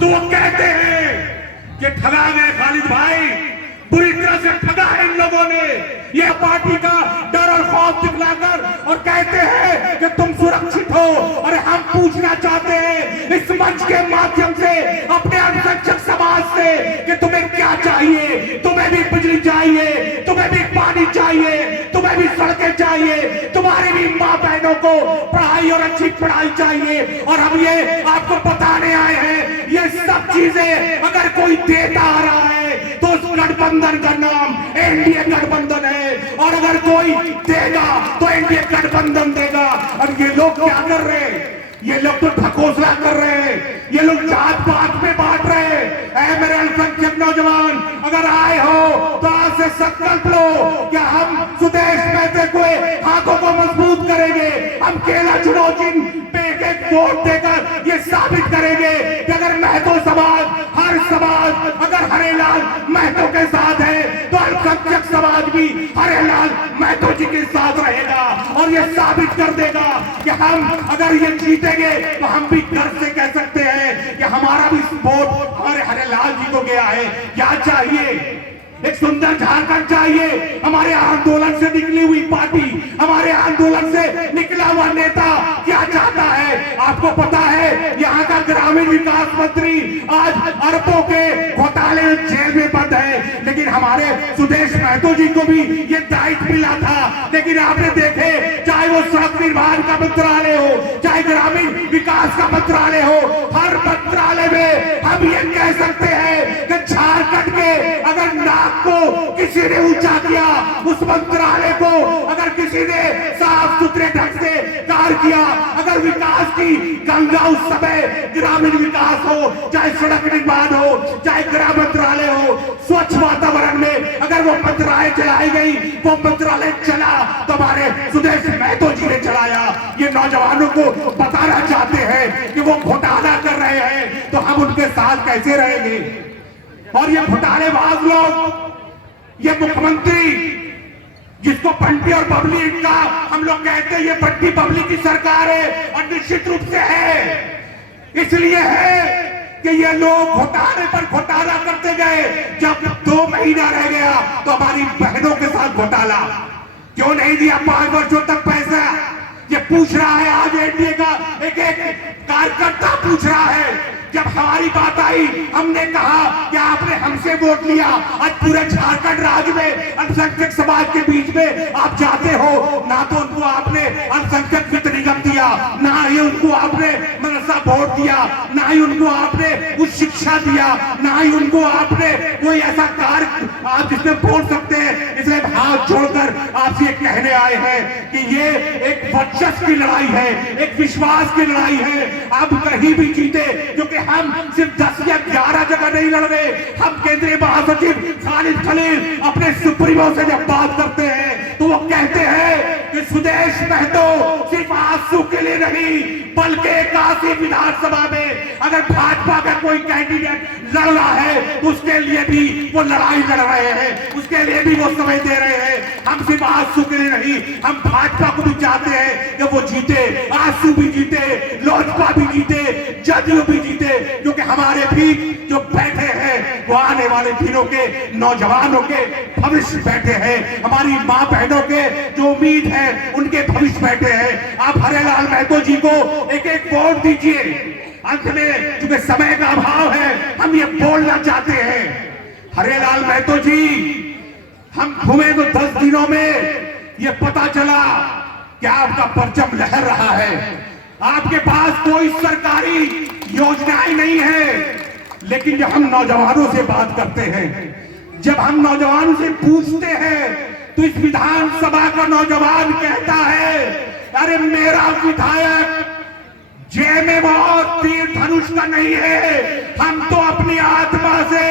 तो वो कहते हैं कि ठगा गए खालिद भाई, बुरी तरह से ठगा है इन लोगों ने, ये पार्टी का डर और खौफ दिखलाकर, और कहते हैं कि तुम सुरक्षित हो। अरे हम पूछना चाहते हैं इस मंच के माध्यम से अपने अल्पसंख्यक समाज से कि तुम्हें क्या चाहिए? तुम्हें भी बिजली चाहिए, तुम्हें भी पानी चाहिए, तुम्हें भी सड़कें चाहिए, तुम्हारी भी माँ बहनों को पढ़ाई और अच्छी पढ़ाई चाहिए। और हम ये आपको बताने आए हैं, ये सब चीजें अगर कोई देता आ रहा है तो उस गठबंधन का नाम एनडीए गठबंधन है, और अगर कोई देगा तो एनडीए गठबंधन देगा। और ये लोग क्या कर रहे हैं? ये लोग तो ढकोसला कर रहे हैं, ये लोग जात पात में बांट रहे हैं। ऐ मेरे अल्पसंख्यक नौजवान, अगर आए हो तो आज से संकल्प लो कि हम सुदेश मेहते को हाथों को मजबूत करेंगे। हम केला चुनाव चिन्ह पे एक वोट देकर ये साबित करेंगे कि अगर महतो समाज, हर समाज अगर हरेलाल महतो के साथ है तो अल्पसंख्यक समाज भी हरेलाल महतो जी के साथ रहेगा। और ये साबित कर देगा कि हम अगर ये जीतेंगे तो हम भी गर्व से कह सकते हैं कि हमारा भी वोट हमारे हरेलाल जी को गया है। क्या चाहिए? एक सुंदर झारखंड चाहिए। हमारे आंदोलन से निकली हुई पार्टी, हमारे आंदोलन से निकला हुआ नेता क्या चाहता है? आपको पता है यहाँ का ग्रामीण विकास मंत्री आज अरबों के घोटाले में जेल में बंद है, लेकिन हमारे सुदेश महतो जी को भी ये दायित्व मिला था। लेकिन आपने देखे, चाहे वो सड़क निर्माण का मंत्रालय हो, चाहे ग्रामीण विकास का मंत्रालय हो, हर मंत्रालय में हम ये कह सकते हैं कि झारखंड के अगर नाक को किसी ने ऊंचा किया, उस मंत्रालय को अगर किसी ने साफ सुथरे ढंग से कार्य किया, अगर विकास की गंगा उस समय ग्रामीण विकास हो, चाहे सड़क निर्माण हो, चाहे गृह मंत्रालय हो, स्वच्छ वातावरण में अगर वो मंत्रालय चलाई गई, वो मंत्रालय चला तो हमारे सुदेश महतो जी ने चलाया। ये नौजवानों को बताना चाहते हैं कि वो घोटाला कर रहे हैं तो हम उनके साथ कैसे रहेंगे? और ये घोटालेबाज लोग, ये मुख्यमंत्री जिसको बंटी और बबली का हम लोग कहते हैं, ये बंटी बबली की सरकार है और निश्चित रूप से है। इसलिए है कि ये लोग घोटाले पर घोटाला करते गए। जब 2 महीना रह गया तो हमारी बहनों के साथ घोटाला क्यों नहीं दिया? 5 वर्षों तक पैसा ये पूछ रहा है। आज एनडीए का एक कार्यकर्ता पूछ रहा है। जब हमारी बात आई, हमने कहा कि आपने हमसे वोट लिया, आज पूरे झारखंड राज्य में अल्पसंख्यक समाज के बीच में आप जाते हो, ना तो उनको आपने अल्पसंख्यक वित्त निगम दिया, ना ही उनको आपने मदरसा वोट दिया, ना ही उनको आपने उस शिक्षा दिया, ना ही उनको आपने कोई ऐसा कार्य आप जिसमें बोल सकते हैं। इसलिए हाथ जोड़कर आपसे ये कहने आए हैं कि ये एक वर्चस्व की लड़ाई है, एक विश्वास की लड़ाई है। आप कहीं भी जीते, क्योंकि हम सिर्फ 10 या 11 जगह नहीं लड़ रहे। हम केंद्रीय महासचिव खालिद खलील अपने सुप्रीमो से जब बात करते हैं तो वो कहते हैं कि सुदेश महतो सिर्फ आंसू के लिए नहीं, बल्कि काशी विधानसभा में अगर भाजपा का कोई कैंडिडेट लड़ रहा है तो उसके लिए भी वो लड़ाई लड़ रहे हैं, उसके लिए भी वो समय दे रहे हैं। हम सिर्फ आंसू के लिए नहीं, हम भाजपा को भी चाहते हैं कि वो जीते, आंसू भी जीते, लोजपा भी जीते, जदयू भी जीते, क्योंकि हमारे भी जो बैठे हैं वो आने वाले दिनों के नौजवानों के भविष्य बैठे हैं, हमारी माँ बहनों के जो उम्मीद है उनके भविष्य बैठे हैं। आप हरेलाल महतो जी को एक एक वोट दीजिए। अंत में चूंकि समय का अभाव है, हम ये बोलना चाहते हैं, हरेलाल महतो जी, हम घूमे तो 10 दिनों में ये पता चला कि आपका परचम लहर रहा है। आपके पास कोई सरकारी योजनाएं नहीं है, लेकिन जब हम नौजवानों से बात करते हैं, जब हम नौजवानों से पूछते हैं, तो इस विधानसभा का नौजवान कहता है, अरे मेरा विधायक जय में बहुत तीर धनुष का नहीं है, हम तो अपनी आत्मा से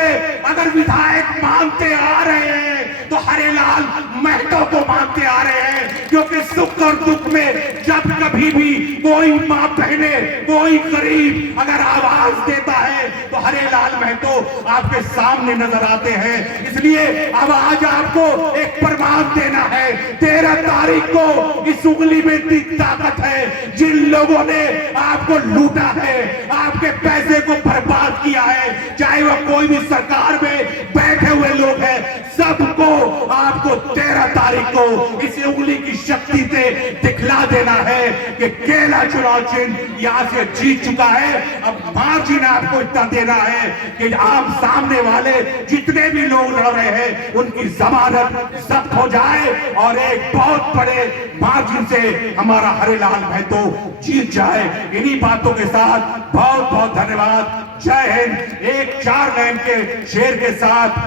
अगर विधायक मानते आ रहे हैं तो हरेलाल महतो को मानते आ रहे हैं। क्योंकि सुख और दुख में जब कभी भी कोई माँ बहने, कोई गरीब अगर आवाज देता है तो हरेलाल महतो आपके सामने नजर आते हैं। इसलिए अब आज आपको एक प्रमाण देना है। 13 तारीख को इस उंगली में इतनी ताकत है, जिन लोगों ने आपको लूटा है, आपके पैसे को बर्बाद बर्बाद किया है, चाहे वो कोई भी सरकार में बैठे हुए लोग हैं, सबको आपको 13 तारीख को इस उंगली की शक्ति से दिखला देना है कि केला चुनाव चिन्ह यहां से जीत चुका है। अब मार्जी ने आपको इतना देना है कि आप सामने वाले जितने भी लोग लड़ रहे हैं उनकी जमानत जब्त हो जाए और एक बहुत बड़े मार्जिन से हमारा हरिलाल महतो जीत जाए। इन्हीं बातों के साथ बहुत बहुत धन्यवाद। जय हिंद। एक 4 लाइन के शेर के साथ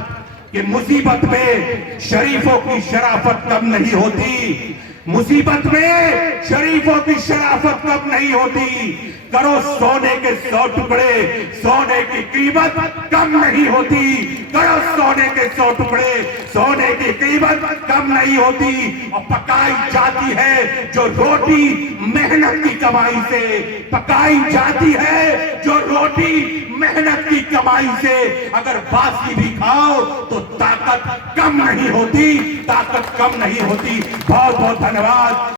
कि मुसीबत में शरीफों की शराफत कम नहीं होती, मुसीबत में शरीफों की शराफत कम नहीं होती। करो सोने के 100 टुकड़े, सोने की कीमत कम नहीं होती। करो सोने के 100 टुकड़े, सोने की कीमत कम नहीं होती। और पकाई जाती है जो रोटी मेहनत की कमाई से, पकाई जाती है जो रोटी मेहनत की कमाई से। अगर बासी भी खाओ तो ताकत कम नहीं होती, ताकत कम नहीं होती। बहुत बहुत धन्यवाद।